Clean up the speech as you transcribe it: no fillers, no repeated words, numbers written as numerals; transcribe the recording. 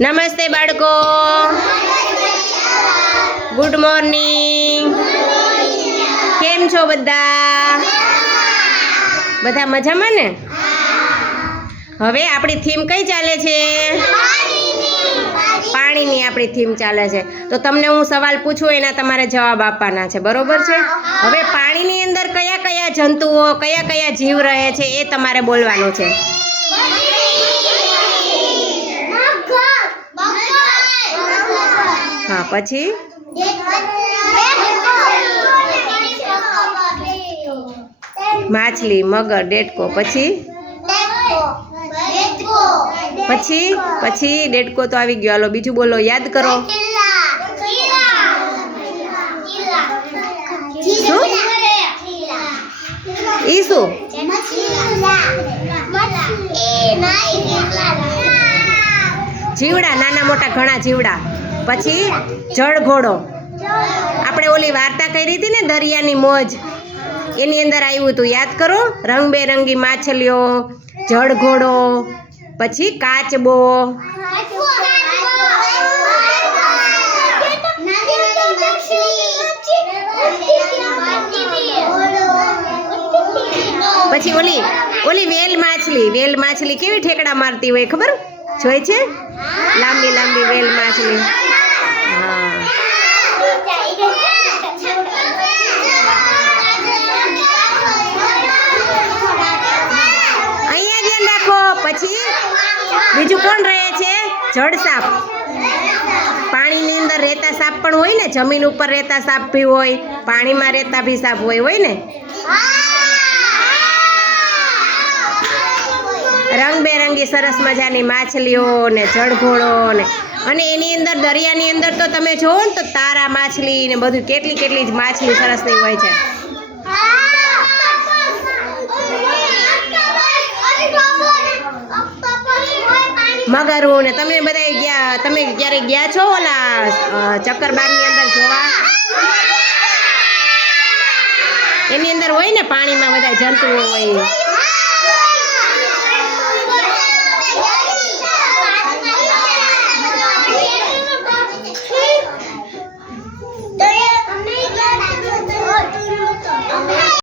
નમસ્તે બાળકો, good morning. કેમ છો બધા? બધા મજામાં ને? હવે આપણી થીમ કઈ ચાલે છે? પાણીની આપણી થીમ ચાલે છે. તો તમને હું સવાલ પૂછું, એના તમારે જવાબ આપવાના છે, બરોબર છે? હવે પાણીની અંદર કયા કયા જંતુઓ, કયા કયા જીવ રહે છે એ તમારે બોલવાનું છે. હા, પછી માછલી, મગર, ડેડકો. પછી ડેડકો તો આવી ગયો. હાલો બીજું બોલો, યાદ કરો. ઈ શું? જીવડા, નાના મોટા ઘણા જીવડા. પછી જળઘોડો. આપણે ઓલી વાર્તા કરી હતી ને, દરિયાની મોજ, એની અંદર આવ્યું હતું, યાદ કરો. રંગબેરંગી માછલીઓ, જળઘોડો, પછી કાચબો. પછી ઓલી વેલ માછલી કેવી ઠેકડા મારતી હોય ખબર? જોઈ છે? લાંબી લાંબી વેલ માછલી. હા, અહીંયા ધ્યાન રાખો. પછી બીજું કોણ રહે છે? જળસાપ. પાણીની અંદર રહેતા સાપ પણ હોય ને, જમીન ઉપર રહેતા સાપ બી હોય, પાણીમાં રહેતા બી સાપ હોય ને. રંગબેરંગી સરસ મજાની માછલીઓ ને જળઘોડો ને, અને એની અંદર દરિયાની અંદર તો તમે જોવો ને તો તારા માછલી ને બધું કેટલી જ માછલી સરસની હોય છે. મગરો ને. તમે ક્યારે ગયા છો ઓલા ચક્કરબાગની અંદર જોવા? એની અંદર હોય ને, પાણીમાં બધા જંતુઓ હોય.